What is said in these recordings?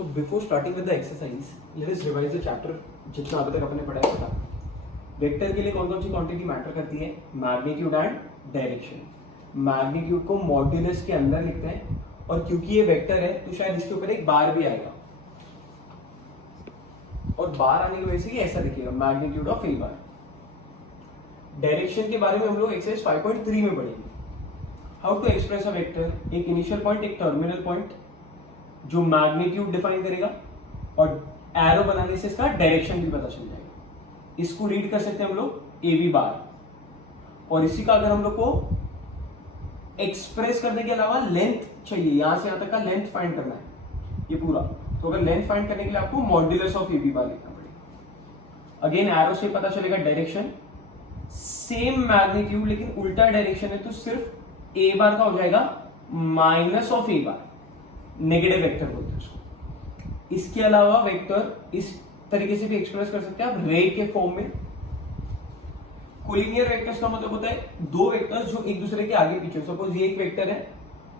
तो before starting with the exercise let us revise the chapter जितना अभी तक अपने पढ़ा था। वेक्टर के लिए कौन कौन सी क्वांटिटी मैटर करती है? Magnitude and direction. मैग्नीट्यूड को मॉड्यूलस के अंदर लिखते हैं और क्योंकि ये वेक्टर है तो शायद इसके ऊपर एक बार भी आएगा और बार आने की वजह से ये ऐसा दिखेगा, magnitude of A bar. Direction के बारे में हम लोग एक्सरसाइज 5.3 में पढ़ेंगे। How to express a vector, एक इनिशियल पॉइंट एक टर्मिनल पॉइंट जो मैग्नीट्यूड डिफाइन करेगा और एरो बनाने से इसका डायरेक्शन भी पता चल जाएगा। इसको रीड कर सकते हैं हम लोग ए बी बार, और इसी का अगर हम लोग को एक्सप्रेस करने के अलावा लेंथ चाहिए, यहां से यहां तक का लेंथ फाइंड करना है ये पूरा, तो अगर लेंथ फाइंड करने के लिए आपको modulus of a b bar लिखना पड़ेगा। अगेन एरो से पता चलेगा डायरेक्शन, सेम मैग्नीट्यूड लेकिन उल्टा डायरेक्शन है तो सिर्फ ए बार का हो जाएगा minus of A bar, negative vector बोलते हैं उसको। इसके अलावा वेक्टर इस तरीके से भी एक्सप्रेस कर सकते हैं आप रे के फॉर्म में। कोलिनियर वेक्टर्स का मतलब होता है दो वेक्टर्स जो एक दूसरे के आगे पीछे, सपोज ये एक वेक्टर है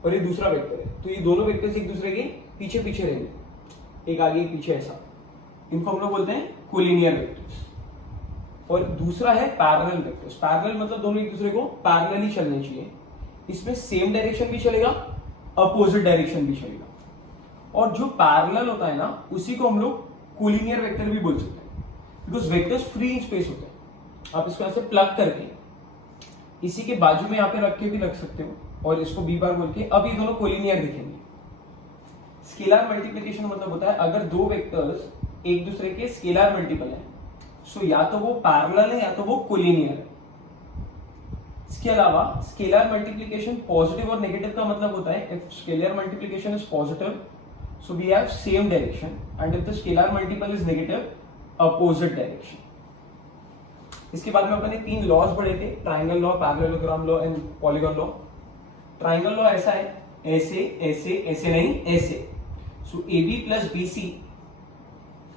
और ये दूसरा वेक्टर है, तो ये दोनों वेक्टर्स एक दूसरे के पीछे पीछे रहेंगे, एक आगे एक पीछे, ऐसा। इनको हम लोग बोलते हैं कोलिनियर वेक्टर्स। और दूसरा है पैरेलल वेक्टर्स। पैरेलल मतलब दोनों एक दूसरे को पैरेलली चलने चाहिए, इसमें सेम डायरेक्शन भी चलेगा, अपोजिट डायरेक्शन भी चलेगा। और जो पैरेलल होता है ना उसी को हम लोग कोलिनियर वेक्टर भी बोल सकते हैं, because vectors free in space होते हैं। आप इसको ऐसे प्लग करके इसी के बाजू में यहाँ पे रख के भी रख सकते हो और इसको बी बार बोल के, अब ये दोनों कोलिनियर दिखेंगे। स्केलर मल्टीप्लिकेशन मतलब होता है अगर दो वेक्टर्स एक दूसरे के स्केलर मल्टीपल है, सो या तो वो पैरेलल है या तो वो कोलिनियर है। इसके अलावा स्केलर मल्टीप्लिकेशन पॉजिटिव और नेगेटिव का मतलब होता है if scalar multiplication is positive so we have same direction and if the scalar multiple is negative, opposite direction. इसके बाद में अपने तीन लॉज पढ़े थे, triangle law, parallelogram law and polygon law. Triangle law ऐसा है, ऐसे ऐसे ऐसे नहीं ऐसे, so A B plus B C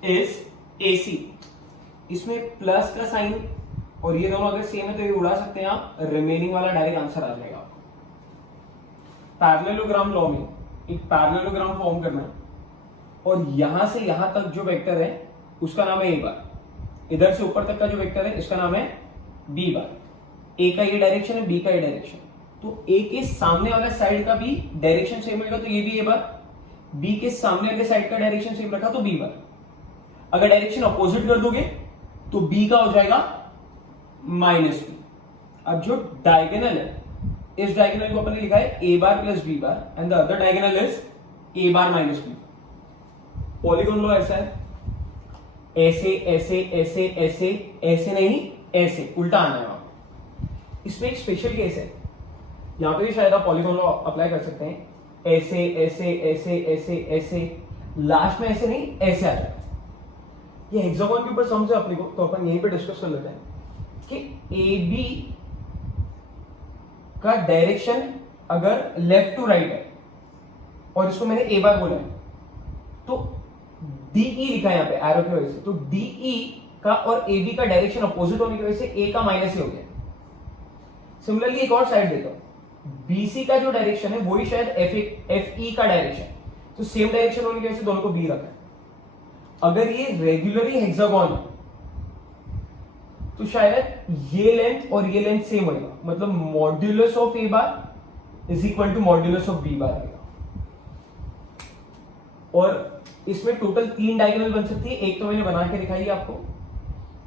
is A C. इसमें प्लस का साइन और ये दोनों अगर सेम है तो ये उड़ा सकते हैं आप, रिमेनिंग वाला डायरेक्ट आंसर आ जाएगा आपको। पैरेललोग्राम लॉ में एक पैरेललोग्राम फॉर्म करना है और यहां से यहां तक जो वेक्टर है उसका नाम है ए बार, इधर से ऊपर तक का जो वेक्टर है इसका नाम है बी बार। ए का ये डायरेक्शन है, बी का ये डायरेक्शन, तो ए के सामने वाला साइड का भी डायरेक्शन सेम होगा तो ये भी ए बार, बी के सामने वाले साइड का डायरेक्शन सेम रखा तो बी बार। अगर डायरेक्शन अपोजिट कर दोगे तो बी का हो जाएगा माइनस बी। अब जो डायगोनल है इस डायगोनल को अपन ने लिखा है A bar plus B bar and the other diagonal is A bar minus B. Polygon law ऐसा है, ऐसे ऐसे ऐसे ऐसे ऐसे नहीं ऐसे, उल्टा आना है आपको। इसमें एक स्पेशल केस है, यहां पे भी शायद आप पॉलीगॉन लॉ अप्लाई कर सकते हैं, ऐसे ऐसे ऐसे ऐसे ऐसे, लास्ट में ऐसे नहीं ऐसे आ जाए। ये हेक्सागोन के ऊपर समझे अपने को, तो अपन यहीं पे डिस्कस कर लेते हैं कि ए बी का डायरेक्शन अगर लेफ्ट टू राइट है और इसको मैंने ए बार बोला है तो डीई लिखा है यहाँ पे एरो की वजह से, तो डीई का और ए बी का डायरेक्शन अपोजिट होने की वजह से ए का माइनस ही हो गया। सिमिलरली एक और साइड देता हूं, बीसी का जो डायरेक्शन है वही शायद एफ ई का डायरेक्शन, तो सेम डायरेक्शन होने की वजह से दोनों को बी रखा है। अगर ये रेगुलरली हेक्सागोन है तो शायद ये लेंथ और ये लेंथ सेम होगा, मतलब modulus of A bar is equal to modulus of b bar आएगा। और इसमें टोटल तीन डायगोनल बन सकती है, एक तो मैंने बना के दिखाई आपको,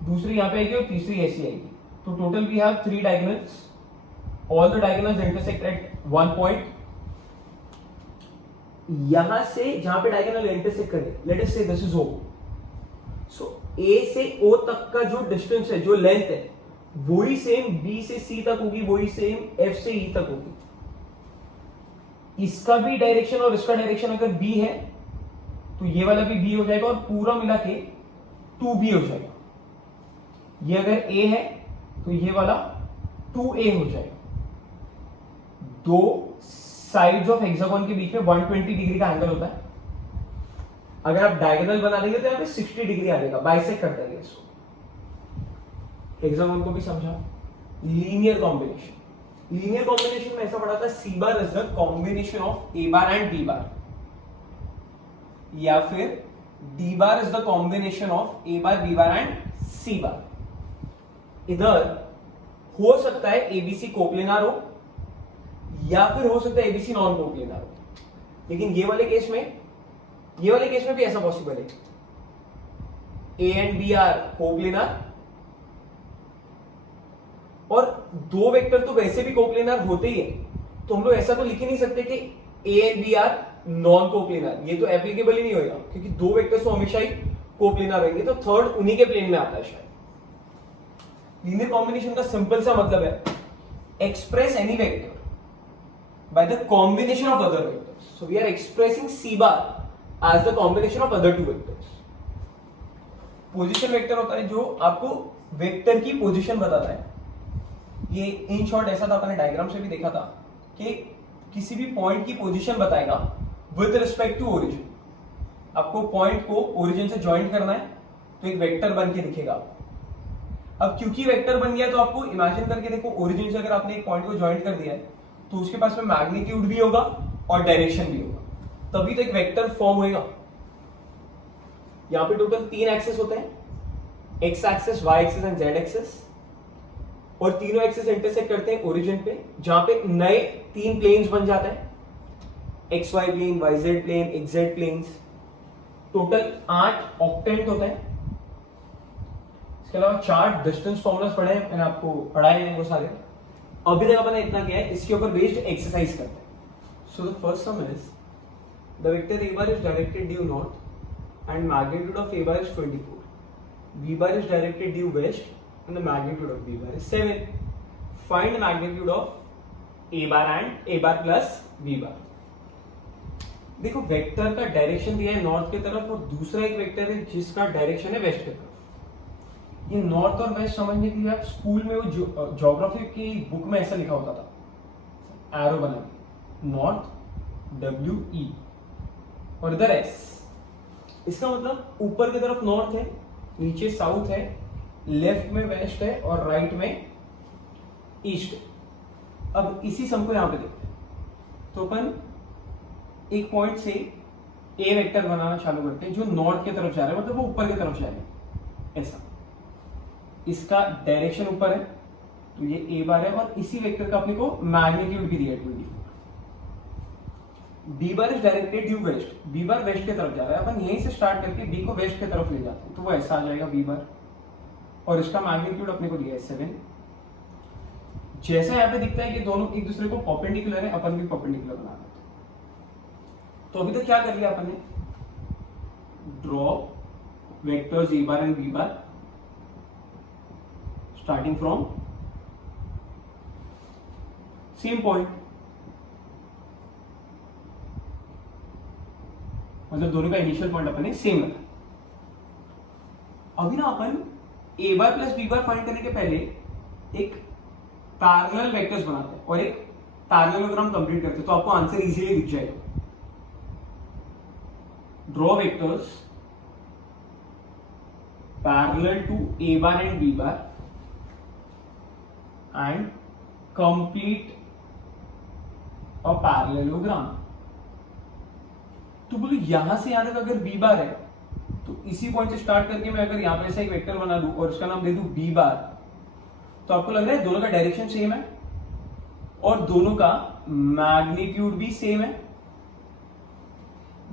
दूसरी यहां पे आएगी और तीसरी ऐसी आएगी। तो total we have three diagonals, all the diagonals intersect at one point. यहां से जहां पे डायगोनल इंटरसेक्ट करे, let us say this is ओ, सो ए से ओ तक का जो डिस्टेंस है, जो लेंथ है, वही सेम बी से सी तक होगी, वही सेम एफ से ई तक होगी। इसका भी डायरेक्शन और इसका डायरेक्शन अगर बी है तो ये वाला भी बी हो जाएगा और पूरा मिला के 2b हो जाएगा। ये अगर a है तो ये वाला 2a हो जाएगा। दो साइड्स ऑफ हेक्सागोन के बीच में 120 डिग्री का एंगल होता है। अगर आप डायगोनल बना देंगे तो यहाँ पे 60 डिग्री आ जाएगा, बाइसेक्ट कर देंगे इसको। हेक्सागोन को भी समझा। लीनियर कॉम्बिनेशन, लीनियर कॉम्बिनेशन में ऐसा पढ़ा था C bar is the combination of A bar and B bar. या फिर D bar is the combination of A bar, B bar and C bar. इधर हो सकता है एबीसी कोप्लेनार हो या फिर हो सकता है एबीसी नॉन कोप्लेनार हो, लेकिन ये वाले केस में भी ऐसा पॉसिबल है a and b are coplanar, और दो वेक्टर तो वैसे भी कोप्लेनार होते ही है, तो हम लोग ऐसा तो लिख ही नहीं सकते कि a and b are non coplanar, ये तो एप्लीकेबल ही नहीं होगा क्योंकि दो वेक्टर्स तो हमेशा ही कोप्लेनार रहेंगे, तो थर्ड उन्हीं के प्लेन में आता है शायद। लीनियर कॉम्बिनेशन का सिंपल सा मतलब है express any vector by the combination of other vectors. So we are expressing c bar as the combination of other two vectors. Position vector होता है जो आपको वेक्टर की पोजीशन बताता है। ये इन शॉर्ट ऐसा था, अपने डायग्राम से भी देखा था कि किसी भी पॉइंट की पोजीशन बताएगा विद रिस्पेक्ट टू ओरिजिन। आपको पॉइंट को ओरिजिन से ज्वाइंट करना है तो एक वेक्टर बन के दिखेगा। अब क्योंकि वेक्टर बन गया तो आपको इमेजिन करके देखो, ओरिजिन से अगर आपने एक पॉइंट को ज्वाइंट कर दिया है तो उसके पास में मैग्नीट्यूड भी होगा और डायरेक्शन भी होगा, तभी तो एक वेक्टर फॉर्म होगा। यहां पे टोटल 3 एक्सेस होते हैं, x axes, y axes and z axes, और तीनों एक्सेस इंटरसेक्ट करते हैं ओरिजिन पे, जहां पे नए 3 प्लेन्स बन जाते हैं, x y plane, y z plane, x z planes. Total 8 octant होते हैं। इसके अलावा 4 डिस्टेंस फॉर्मूलास पढ़े हैं, मैंने आपको पढ़ाए हैं वो सारे। अभी तक अपने इतना किया है, इसके ऊपर बेस्ड एक्सरसाइज करते हैं। So the first sum is the vector a bar is directed due north and magnitude of A bar is 24, b bar is directed due west and the magnitude of b bar is 7. Find the magnitude of a bar and a bar plus b bar. देखो vector का direction दिया है north की तरफ और दूसरा एक vector है जिसका डायरेक्शन है वेस्ट की तरफ। ये नॉर्थ और वेस्ट समझने के लिए आप स्कूल में वो ज्योग्राफी की बुक में ऐसा लिखा होता था, एरो बना के नॉर्थ WE और इधर S। इसका मतलब ऊपर की तरफ नॉर्थ है, नीचे साउथ है, लेफ्ट में वेस्ट है और राइट में ईस्ट है। अब इसी सम को यहां पे देखते हैं। तो अपन एक पॉइंट से ए वेक्टर बनाना चालू करते हैं जो नॉर्थ की तरफ जा रहा है, मतलब वो ऊपर की तरफ जा रहा है ऐसा। इसका डायरेक्शन ऊपर है तो ये ए बार है, और इसी वेक्टर का अपने को मैग्नीट्यूड भी दिया है 24। B bar is directed due west, b bar west की तरफ जा रहा है। अपन यहीं से स्टार्ट करके बी को वेस्ट की तरफ ले जाते हैं तो वो ऐसा आ जाएगा बी बार, और इसका मैग्नीट्यूड अपने को दिया है 7। जैसा यहां पे दिखता है कि दोनों एक दूसरे को परपेंडिकुलर है, अपन भी परपेंडिकुलर बना देते हैं। तो अभी तक क्या कर लिया अपन ने, draw vectors a bar and B bar starting from same point, मतलब दोनों का इनिशियल पॉइंट अपन ने सेम रखा। अभी ना अपन ए बार प्लस बी बार फाइंड करने के पहले एक पैरेलल वेक्टर्स बनाते हैं और एक पैरेललोग्राम कंप्लीट करते हैं, तो आपको आंसर इजीली दिख जाएगा। Draw vectors parallel to a bar and B bar and complete a parallelogram. तो बोलो यहां से यहां तक अगर बी बार है तो इसी पॉइंट से स्टार्ट करके मैं अगर यहां पे ऐसा एक वेक्टर बना दूं और इसका नाम दे दूं बी बार, तो आपको लग रहा है दोनों का डायरेक्शन सेम है और दोनों का मैग्नीट्यूड भी सेम है।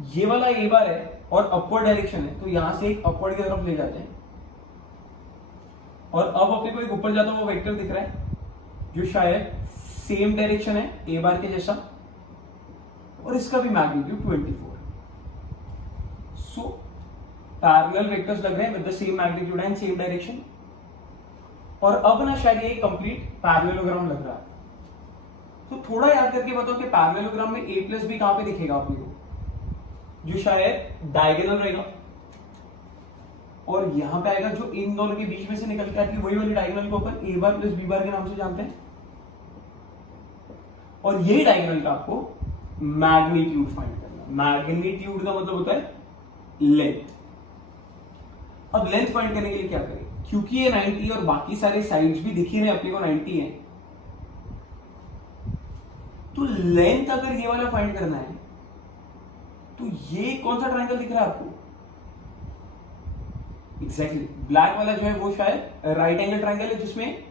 ये वाला ए बार है और अपवर्ड डायरेक्शन है, तो यहां से एक अपवर्ड की तरफ ले जाते हैं, और अब अपने को एक ऊपर जाता हुआ वेक्टर दिख रहा है जो शायद सेम डायरेक्शन है ए बार के जैसा, और इसका भी मैग्नीट्यूड 24। सो पैरेलल वेक्टर्स लग रहे हैं with the same magnitude and same direction, और अब ना शायद ये कंप्लीट पैरेललोग्राम लग रहा है। तो थोड़ा याद करके बताओ कि पैरेललोग्राम में a प्लस बी कहां पे दिखेगा आपको, जो शायद डायगोनल रहेगा, और यहां पे आएगा जो इन दोनों के बीच में से निकल के आती है, वही वाली डायगोनल को अपन ए बार प्लस बी बार के नाम से जानते हैं, और यही डायगोनल का आपको मैग्नीट्यूड फाइंड करना। मैग्नीट्यूड का मतलब होता है लेंथ। अब लेंथ फाइंड करने के लिए क्या करें, क्योंकि ये 90 और बाकी सारे साइड्स भी दिख ही रहे अपने को 90 है, तो लेंथ अगर ये वाला फाइंड करना है तो ये कौन सा ट्रायंगल दिख रहा है आपको? एग्जैक्टली ब्लैक वाला जो है वो शायद राइट एंगल ट्रायंगल है, जिसमें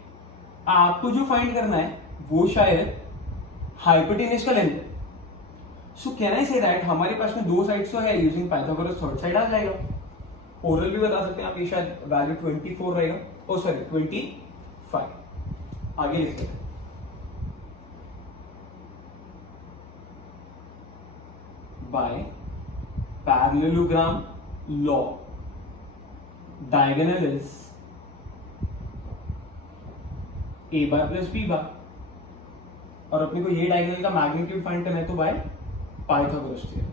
आपको जो फाइंड करना है वो शायद हाइपोटेन्यूज का लेंथ है। सो कैन आई से दैट हमारे पास में दो साइड्स तो है, यूजिंग पाइथागोरस थर्ड साइड आ जाएगा। ओरल भी बता सकते हैं आप, ये शायद वैल्यू 24 रहेगा, ओ सॉरी 25। आगे लिखते हैं, by parallelogram law diagonal is a bar plus b bar, और अपने को ये डायगोनल का मैग्नीट्यूड फाइंड करना है तो बाय पाइथागोरस थ्योरम।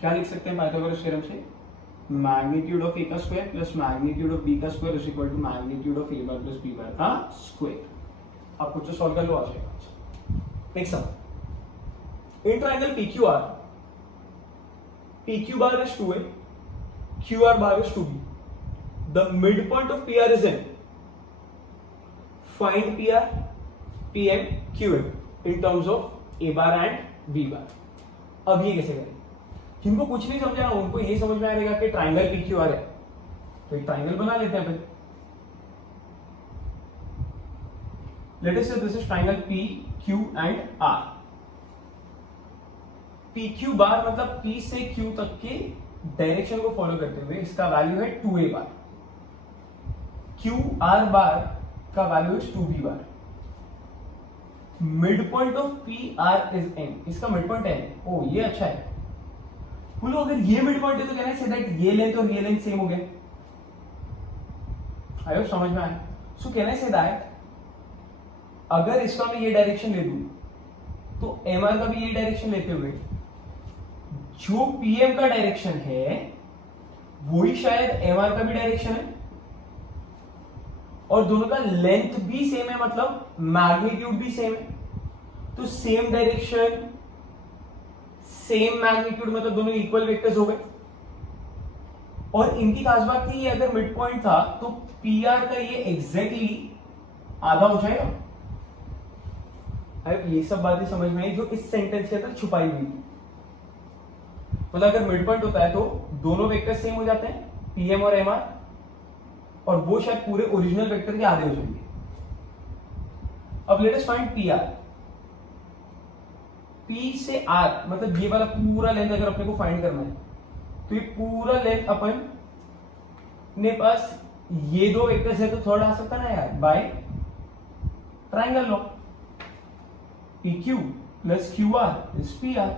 क्या लिख सकते हैं पाइथागोरस थ्योरम से? मैग्नीट्यूड ऑफ a का square plus magnitude of b का square is equal to magnitude of a bar plus b bar का स्क्वायर। आप कुछ सॉल्व कर लो, आ जाएगा। Next sum, in triangle PQR, PQ bar is 2a, QR bar is 2b. The midpoint of PR is M. Find PR, PM, QM in terms of A bar and B bar. अब ये कैसे करें? जिनको कुछ नहीं समझा उनको ये समझ में आएगा कि ट्राइंगल PQR है, तो एक ट्राइंगल बना लेते हैं अपन। Let us say this is triangle P, Q and R. PQ बार मतलब P से Q तक के डायरेक्शन को फॉलो करते हुए इसका वैल्यू है 2a बार। QR बार का value is 2b bar. Mid point of PR is M, इसका मिड पॉइंट है। ओ ये अच्छा है। बोलो अगर ये मिड पॉइंट है तो कहना है दैट ये लेंथ और ये लेंथ सेम हो गया। आई होप समझ में आया। सो कहना है दैट अगर इसका मैं ये डायरेक्शन ले लूं तो MR का भी ये डायरेक्शन लेते हुए जो PM का डायरेक्शन है वही शायद MR का भी डायरेक्शन है, और दोनों का लेंथ भी सेम है, मतलब मैग्नीट्यूड भी सेम है। तो सेम डायरेक्शन सेम मैग्नीट्यूड मतलब दोनों इक्वल वेक्टर्स हो गए। और इनकी खास बात थी, अगर मिड पॉइंट था तो PR का ये एग्जैक्टली आधा हो जाएगा। अब ये सब बातें समझ में आई जो इस सेंटेंस के अंदर छुपाई हुई थी। मतलब अगर मिड पॉइंट होता है तो दोनों वेक्टर सेम हो जाते हैं, PM और MR, और वो शायद पूरे ओरिजिनल वेक्टर के आधे हो जाएंगे। अब let us find PR। P से R मतलब ये वाला पूरा लेंथ अगर अपने को फाइंड करना है तो ये पूरा लेंथ अपन ने पास ये दो वेक्टर्स है तो थर्ड आ सकता ना यार, by triangle law. PQ plus QR is PR,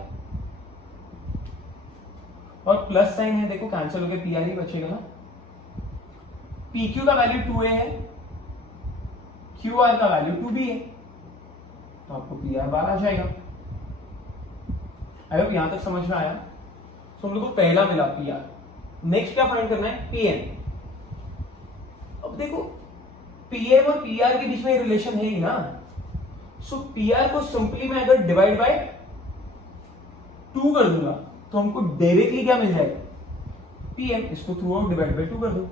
और प्लस साइन है देखो कैंसिल हो गया, PR ही बचेगा ना। PQ का वैल्यू 2a है, QR का वैल्यू 2b है, तो आपको PR बार आ जाएगा। आई होप यहां तक समझ में आया। तो हम लोग को पहला मिला PR। नेक्स्ट क्या फाइंड करना है? PM। अब देखो PM और PR के बीच में रिलेशन है ही ना, सो PR को सिंपली मैं अगर डिवाइड बाय 2 कर दूंगा तो हमको डायरेक्टली क्या मिल जाएगा? PM। इसको थ्रू आउट डिवाइड बाय 2 कर दो,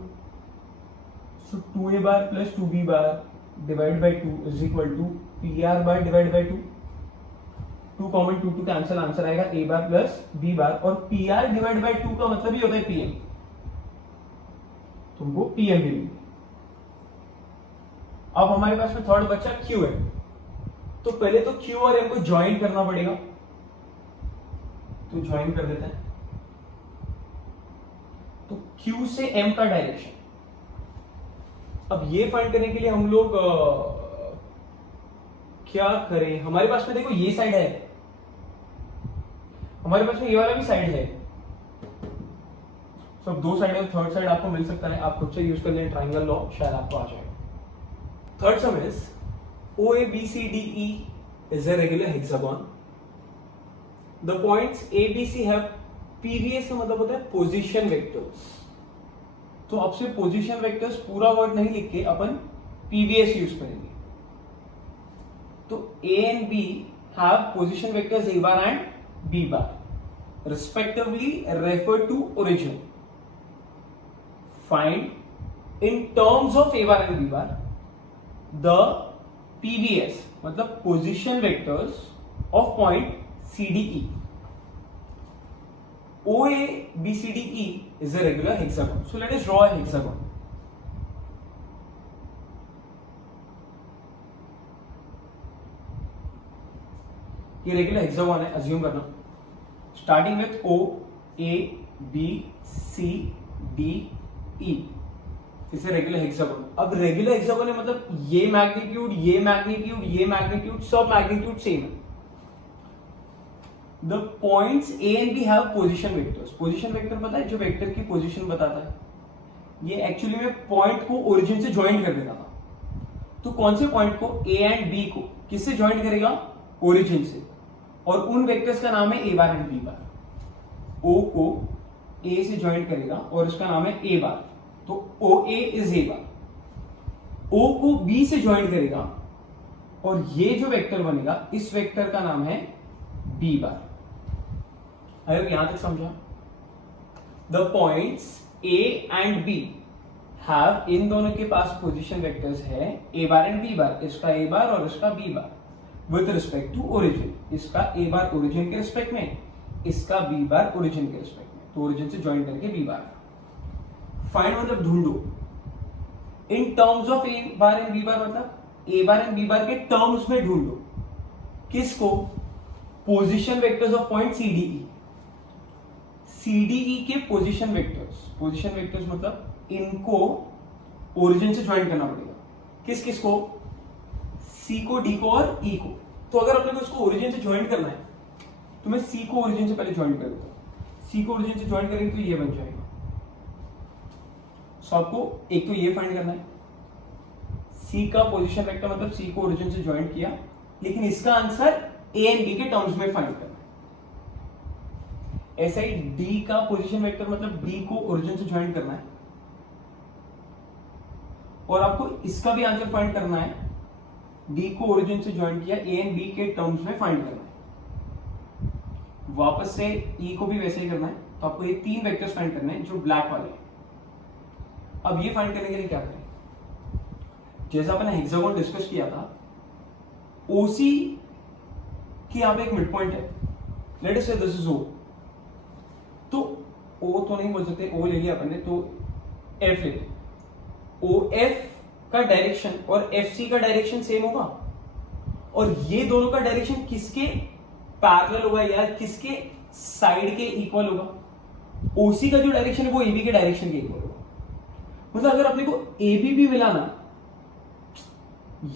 so 2a bar plus 2b bar divide by 2 is equal to PR bar divide by 2। 2 common 2 cancel, answer आएगा a bar plus b bar, और PR डिवाइड बाय 2 का मतलब ही होता है PM, तुमको PM मिलेगी। अब हमारे पास में थर्ड बच्चा Q है, तो पहले तो Q और M को ज्वाइन करना पड़ेगा, तो ज्वाइन कर देते हैं। तो Q से M का डायरेक्शन, अब ये फाइंड करने के लिए हम लोग क्या करें? हमारे पास में देखो ये साइड है, हमारे पास में ये वाला भी साइड है, तो दो साइड है, थर्ड साइड आपको मिल सकता है। आप खुद से यूज कर लें ट्राइंगल लॉ, शायद आपको आ जाएगा। Third some is OABCDE is a regular hexagon. The points ABC have PVS का मतलब होता है पोजीशन वेक्टर्स। तो अब से पोजीशन वेक्टर्स पूरा वर्ड नहीं लिख के अपन PVS यूज करेंगे। तो A and B have position vectors A bar and B bar, respectively referred to origin. Find in terms of A bar and B bar the PVS मतलब position vectors of point CDE। OABCDE is a regular hexagon. So let us draw a hexagon. ये regular hexagon है, assume करना, starting with O A B C D E, इसे regular hexagon. अब regular hexagon है मतलब ये magnitude, ये magnitude, ये मैग्नीट्यूड, सब मैग्नीट्यूड सेम है. The points A and B have position vectors. Position vector पता है, जो वेक्टर की पोजीशन बताता है. ये एक्चुअली में पॉइंट को ओरिजिन से ज्वाइन कर देता था. तो कौन से पॉइंट को, A एंड B को किससे ज्वाइन करेगा, ओरिजिन से. और उन वेक्टर्स का नाम है A bar and B bar. O को A से ज्वाइन करेगा और उसका नाम है A बार, तो OA is A bar. O को B से ज्वाइन करेगा और ये जो वेक्टर बनेगा, इस वेक्टर का नाम है B बार. अगर यहां तक समझा. The points A and B have, इन दोनों के पास पोजीशन वेक्टर्स है A bar and B bar. इसका A बार और इसका B bar with respect to origin. इसका A बार ओरिजिन के रिस्पेक्ट में, इसका B बार ओरिजिन के रिस्पेक्ट में. तो ओरिजिन से ज्वाइन करके B बार. फाइंड मतलब ढूंढो. In terms of A bar and B बार मतलब A बार एंड B बार के टर्म्स में ढूंढो. किसको, position vectors of point CDE. CDE के पोजीशन वेक्टर्स. पोजीशन वेक्टर्स मतलब इनको ओरिजिन से ज्वाइन करना पड़ेगा. किस किस को, C को, D को और E को. तो अगर अपने को इसको ओरिजिन से ज्वाइन करना है तो मैं C को ओरिजिन से पहले ज्वाइन कर देता हूं. C को ओरिजिन से ज्वाइन करेंगे तो ये बन जाएगा. सो आपको एक तो ये फाइंड करना है, C का पोजीशन वेक्टर मतलब C को ओरिजिन से ज्वाइन किया, लेकिन इसका आंसर A एंड B के टर्म्स में फाइंड करना है. ऐसा ही D का पोजीशन वेक्टर मतलब D को ओरिजिन से ज्वाइन करना है और आपको इसका भी आंसर फाइंड करना है. D को ओरिजिन से ज्वाइन किया, A एंड B के टर्म्स में फाइंड करना है. वापस से E को भी वैसे ही करना है. तो आपको ये तीन वेक्टर्स फाइंड करने हैं जो ब्लैक वाले हैं. अब ये फाइंड करने के लिए क्या करें, जैसा अपने हेक्सागोन डिस्कस किया था, OC की यहाँ पे एक मिड पॉइंट है. Late us say this is O. तो O तो नहीं बोल सकते, O ले लिया अपन ने, तो F लेते. OF का डायरेक्शन और FC का डायरेक्शन सेम होगा और ये दोनों का डायरेक्शन किसके पैरेलल होगा या किसके साइड के इक्वल होगा. OC का जो डायरेक्शन है वो AB के डायरेक्शन के इक्वल होगा. मतलब अगर अपने को AB भी मिला ना,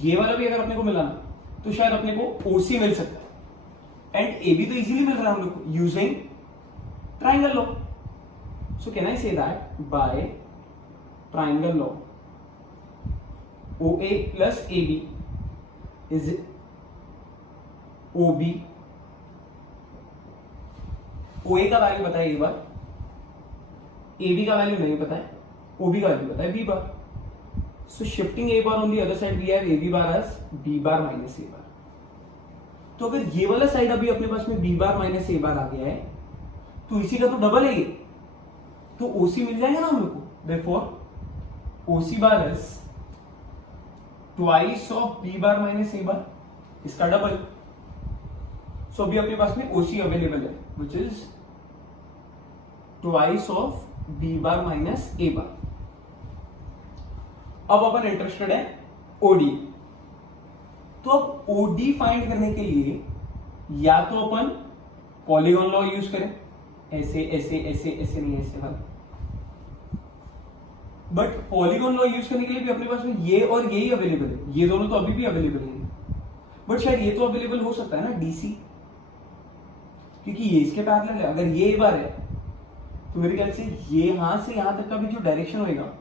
ये वाला भी अगर अपने को मिला ना, तो शायद अपने को OC मिल सकता है. एंड AB तो इजीली मिल रहा है हम लोग को using triangle law. So can I say that by triangle law OA plus AB is OB. OA का वैल्यू पता है A बार, AB का वैल्यू नहीं पता है, OB का वैल्यू पता है B bar. So shifting A bar on the other side we have AB bar as B bar minus A bar. तो अगर ये वाला साइड अभी अपने पास में B बार माइनस A बार आ गया है तो इसी का तो डबल है ये, तो OC मिल जाएगा ना हम लोग को. Therefore OC bar is twice of B bar minus A बार, इसका डबल. सो अभी अपने पास में OC अवेलेबल है which is twice of B bar minus A बार. अब अपन इंटरेस्टेड है OD. तो अब OD फाइंड करने के लिए या तो अपन पॉलीगॉन लॉ यूज करें, ऐसे ऐसे ऐसे ऐसे नहीं ऐसे वाला. बट पॉलीगॉन लॉ यूज करने के लिए भी अपने पास में ये और ये ही अवेलेबल है. ये दोनों तो अभी भी अवेलेबल है, बट शायद ये तो अवेलेबल हो सकता है ना DC, क्योंकि ये इसके पैरेलल है. अगर ये बार है तो मेरे ख्याल से ये यहां से यहां तक का भी जो डायरेक्शन होएगा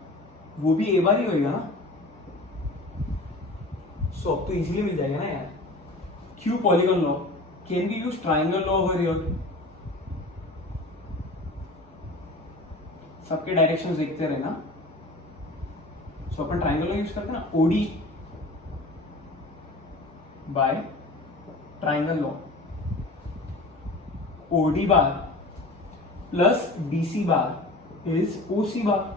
वो भी A बार ही होएगा ना. सो अब तो इजीली मिल जाएगा ना यार. Q polygon law, can we use triangle law over here. सबके डायरेक्शंस देखते रहे ना. सो अपन ट्राइंगल लॉ यूज करते हैं ना, OD बाय triangle law. OD bar plus BC bar is OC bar.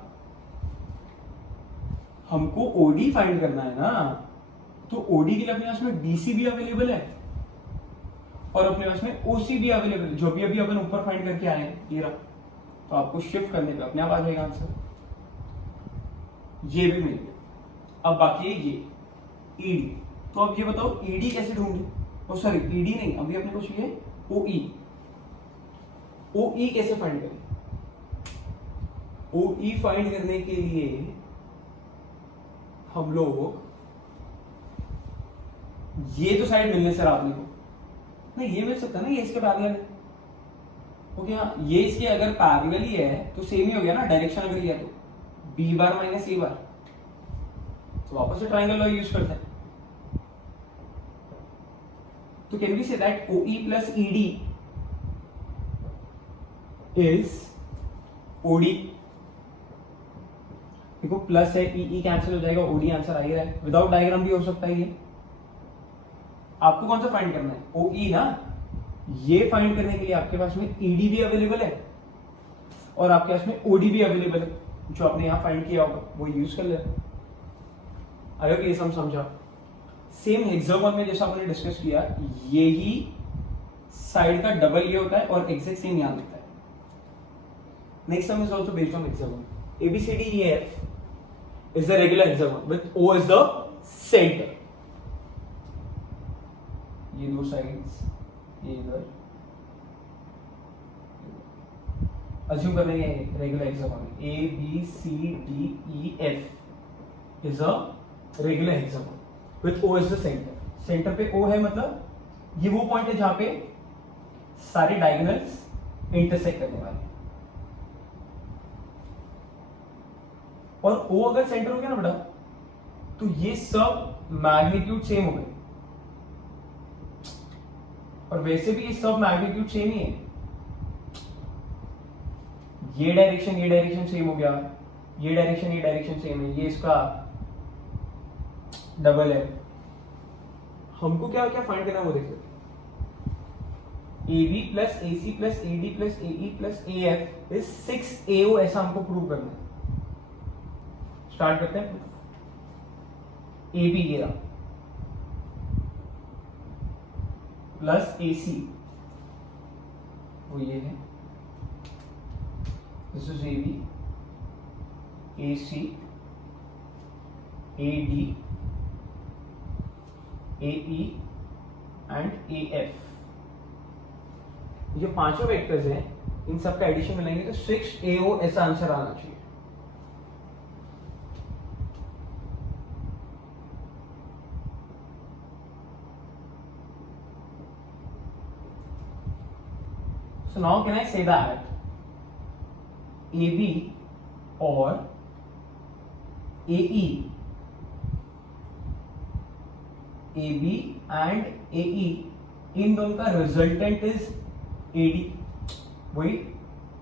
हमको OD फाइंड करना है ना, तो OD के लिए अपने पास में BC भी अवेलेबल है और अपने पास में ओसी भी अवेलेबल है, जो भी अभी अपन ऊपर फाइंड करके आए हैं ये रहा, तो आपको शिफ्ट करने पे अपने आप आ जाएगा आंसर। ये भी मिल गया। अब बाकी है ये ईडी, तो अब ये बताओ ईडी कैसे ढूंढे, ओ सॉरी ईडी नहीं, अभी अपने को चाहिए ओई। ओई कैसे फाइंड करें? ओई फाइंड करने के लिए हम लोग, ये तो साइड मिल गया सर आपने को, नहीं ये मिल सकता ना, ये इसके पैरेलल है, ओके हाँ, ये इसके अगर पैरेलल ही है तो सेम ही हो गया ना, डायरेक्शन अगर लिया तो बी बार माइनस ए बार, तो वापस से ट्रायंगल लॉ यूज करते हैं। तो can we say that OE plus ED is OD। देखो प्लस है, EE कैंसिल हो जाएगा, OD आंसर आ ही रहा है, विदाउट डायग्राम भी हो सकता है ये। आपको कौन सा फाइंड करना है? OE ना, ये फाइंड करने के लिए आपके पास में ED भी अवेलेबल है और आपके पास में OD भी अवेलेबल है, जो आपने यहां फाइंड किया होगा वो यूज कर लेना। अगर ये समझा, सेम हेक्सागोन में जैसा आपने डिस्कस किया, यही साइड का डबल ये होता है और एग्जैक्ट सेम यहां दिखता है। Next sum is also based on hexagon. ABCDEF is the regular hexagon with O as the center। ये दो साइड्स, ये इधर अज्यूम कर रहे हैं regular hexagon. ABCDEF is a regular hexagon with O as the center। Centre पे O है, मतलब ये वो पॉइंट है जहां पे सारे डायगोनल्स इंटरसेक्ट करने वाले, और O अगर सेंटर हो गया ना बेटा, तो ये सब मैग्नीट्यूड सेम हो गए, और वैसे भी ये सब मैग्नीट्यूड सेम ही है। ये डायरेक्शन सेम हो गया, ये डायरेक्शन सेम है, ये इसका डबल है। हमको क्या क्या फाइंड करना है वो देख लेते हैं। AB plus AC plus AD plus AE plus AF is 6AO, ऐसा हमको प्रूव करना है। स्टार्ट करते हैं। AB ये रहा प्लस AC, वो ये है, this is AB, AC, AD, AE and AF। जो पांचों वेक्टर्स हैं, इन सबका एडिशन मिलाएंगे तो 6AO ऐसा आंसर आना चाहिए। So now can I say that AB और AE, AB and AE, इन दोनों का रिजल्टेंट इज AD। वही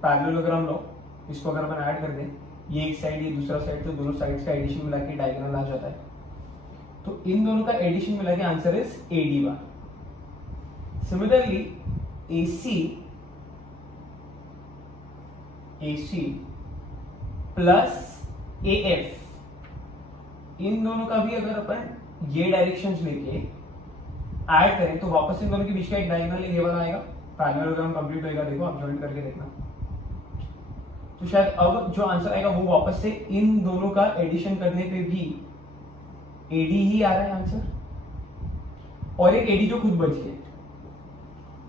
पैरेललोग्राम लो, इसको अगर अपन ऐड कर दें, ये एक साइड ये दूसरा साइड, तो दोनों साइड्स का एडिशन मिला के डायगोनल आ जाता है। तो इन दोनों का एडिशन मिला के answer is AD bar. Similarly AC plus AF, इन दोनों का भी अगर अपन ये डायरेक्शंस लेके ऐड करें तो वापस इन दोनों के बीच का एक डायगोनल ये वाला आएगा, पैरेललोग्राम कंप्लीट होएगा। देखो आप ज्वाइन करके देखना, तो शायद अब जो आंसर आएगा वो वापस से इन दोनों का एडिशन करने पे भी AD ही आ रहा है आंसर, और एक AD जो खुद बच गया।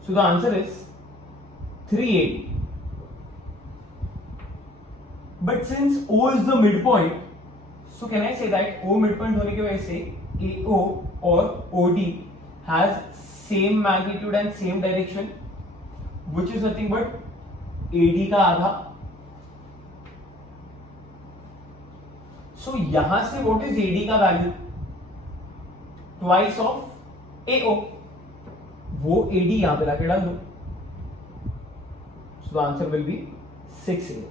So the answer is 3AD। But since O is the midpoint, so can I say that O midpoint होने की वजह से AO और OD has same magnitude and same direction, which is nothing but AD का आधा। So यहां से what is AD का वैल्यू? Twice of AO, वो AD यहां पे लाके डाल दो। So the answer will be 6AO।